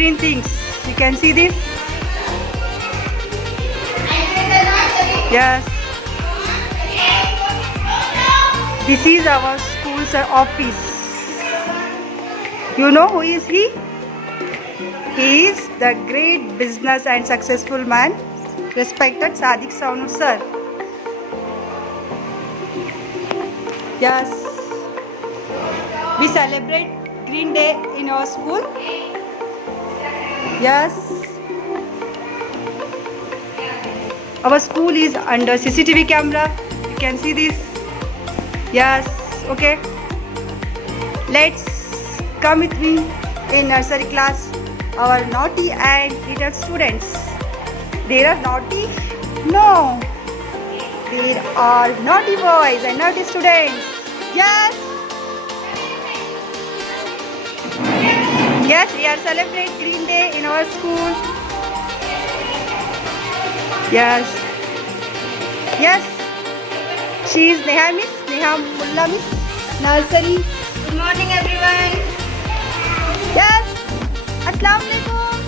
green things. You can see this. Yes. This is our school's office. You know who is he? He is the great business and successful man, respected Sadiq Sonu sir. Yes. We celebrate Green Day in our school. Yes. Our school is under CCTV camera. You can see this. Yes. Okay. Let's come with me in nursery class. Our naughty and little students. They are naughty? No. There are naughty boys and naughty students. Yes. Yes, we are celebrating Green Day in our school. Yes. Yes. She is Neha Miss, Neha Mullah Miss, nursery. Good morning, everyone. Yes. Assalamu alaikum.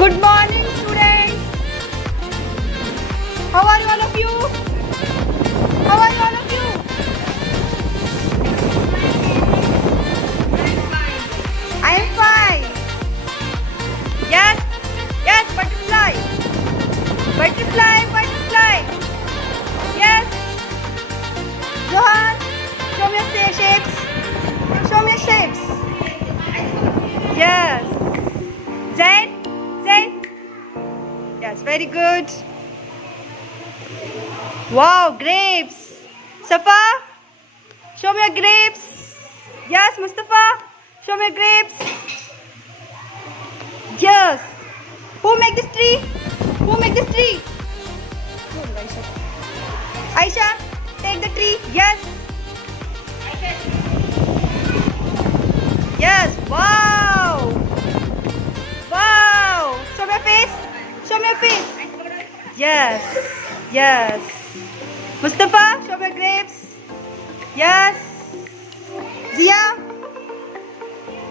Good morning, students. How are you, all of you? How are you, all of you? I am fine. Yes. Yes, butterfly. Butterfly, butterfly. Yes. Johan, show me your shapes. Show me your shapes. Yes. Zaid, Zaid. Yes, very good. Wow, grapes. Safa, show me your grapes. Yes, Mustafa, show me your grapes. Yes. Who make this tree? Who make this tree? Aisha, take the tree. Yes. Yes. Wow. Wow. Show me your face. Show me your face. Yes. Yes. Mustafa, show me your grapes. Yes. Zia.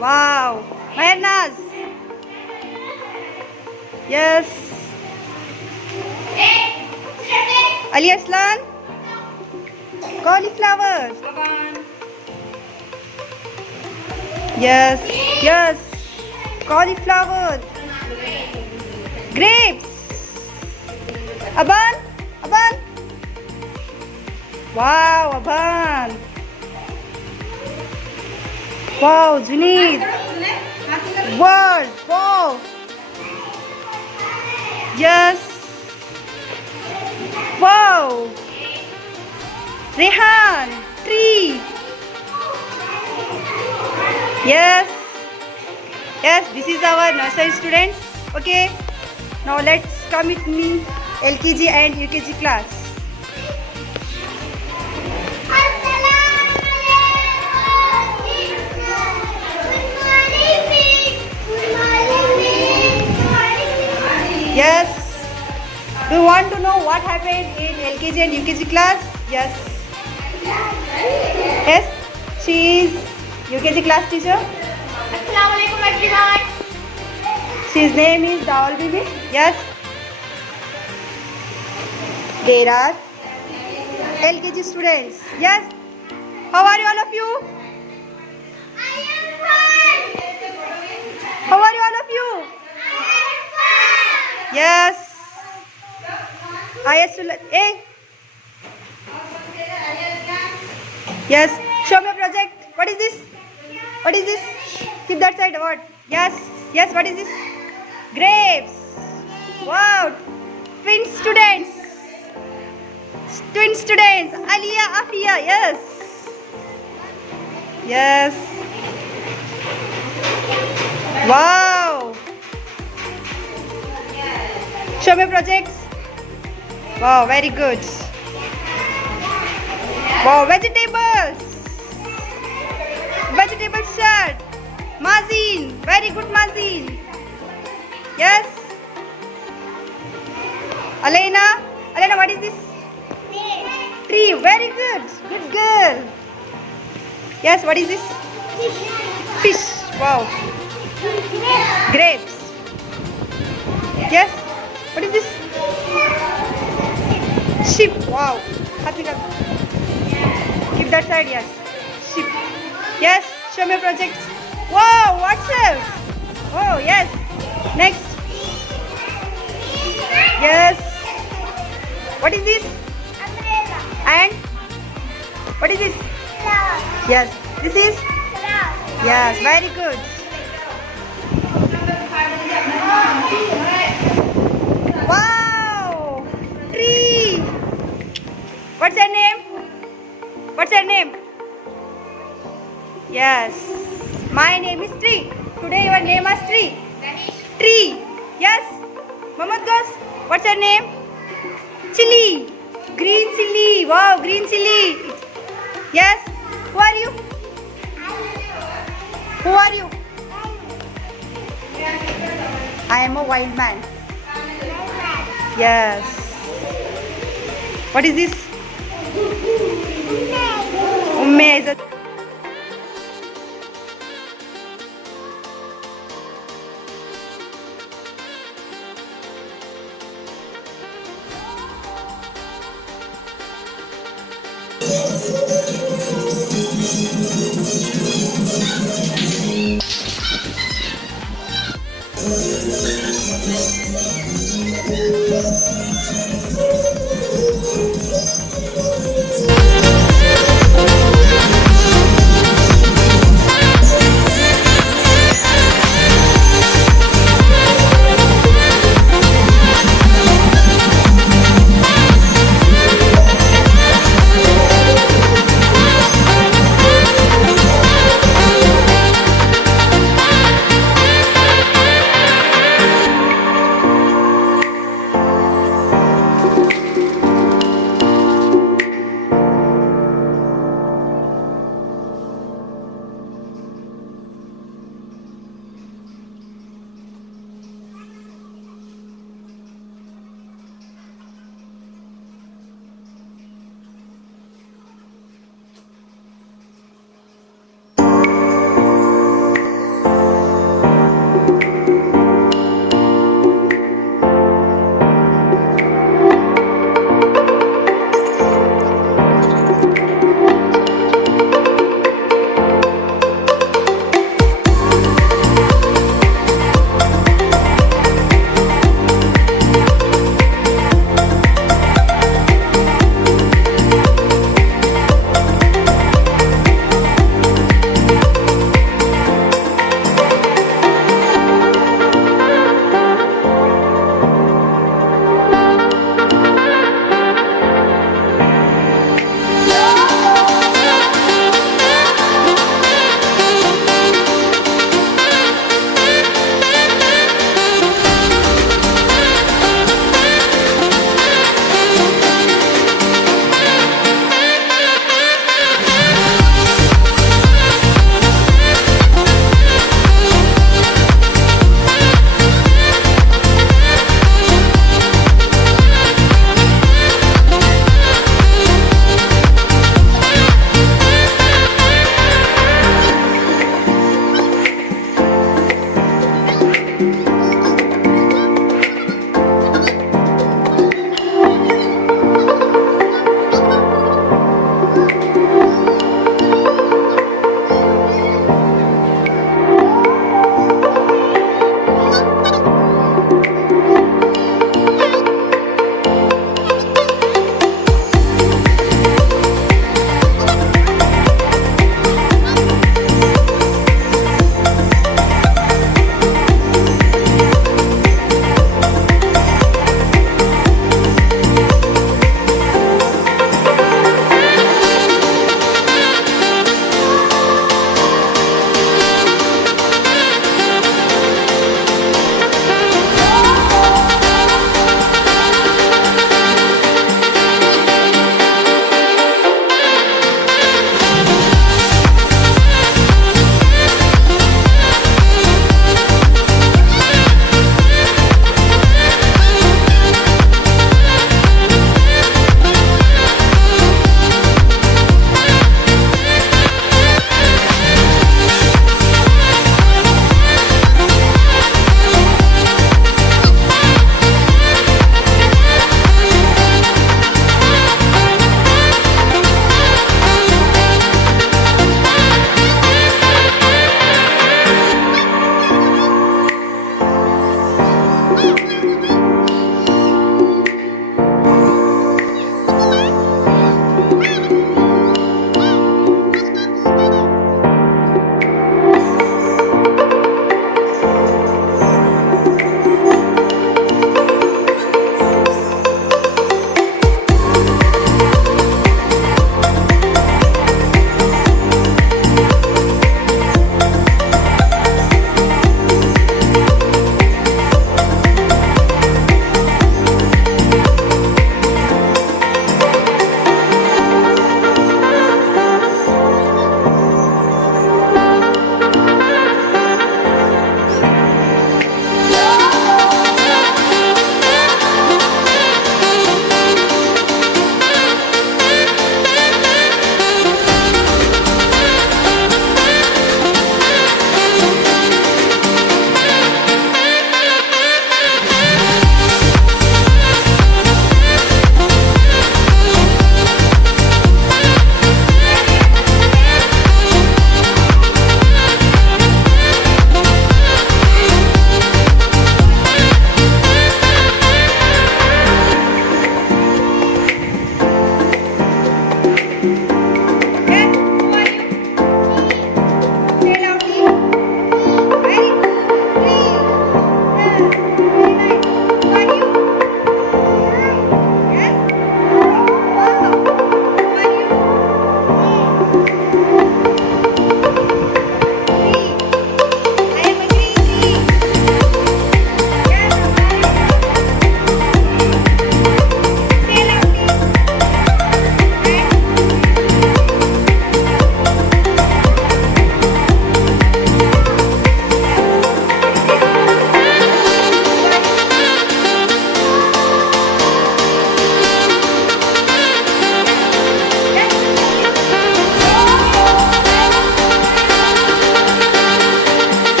Wow. Mahernaz. Yes. Ali Aslan. Cauliflower. Yes. Yes. Cauliflower. Grapes. Aban. Aban. Wow, Aban. Wow, Junaid. World. Wow. Yes. Wow. Rehan. Tree. Yes. Yes, this is our nursery students. Okay. Now let's come with me LKG and UKG class. Yes. Do you want to know what happened in LKG and UKG class? Yes. Yes. She is UKG class teacher. Assalamu alaikum, everyone. His name is Dawal Bibi. Yes. There are LKG students. Yes. How are you, all of you? I am fine. How are you, all of you? I am fine. Yes. Hey. Yes. Show me a project. What is this? What is this? Keep that side. What? Yes. Yes. What is this? Grapes. Wow. Twin students. Twin students. Alia, Afia. Yes. Yes. Wow. Show me projects. Wow, very good. Wow, vegetables. Vegetable shirt. Mazin. Very good, Mazin. Yes. Alena. Alena, what is this? Tree. Very good. Good girl. Yes, what is this? Fish. Wow. Grapes. Yes. What is this? Sheep. Wow. Hatika. Keep that side. Yes. Sheep. Yes. Show me project. Wow. What's this? Oh yes. Next. Yes. What is this? Umbrella. And what is this? Flower. Yes. This is. Flower. Yes. Very good. Wow. Tree. What's your name? What's your name? Yes. My name is Tree. Today your name is Tree. Tree. Yes. Mohammed Gus. What's your name? Chili. Green chili. Wow, green chili. Yes. Who are you? Who are you? I am a wild man. Yes. What is this? Umme is a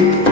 Okay.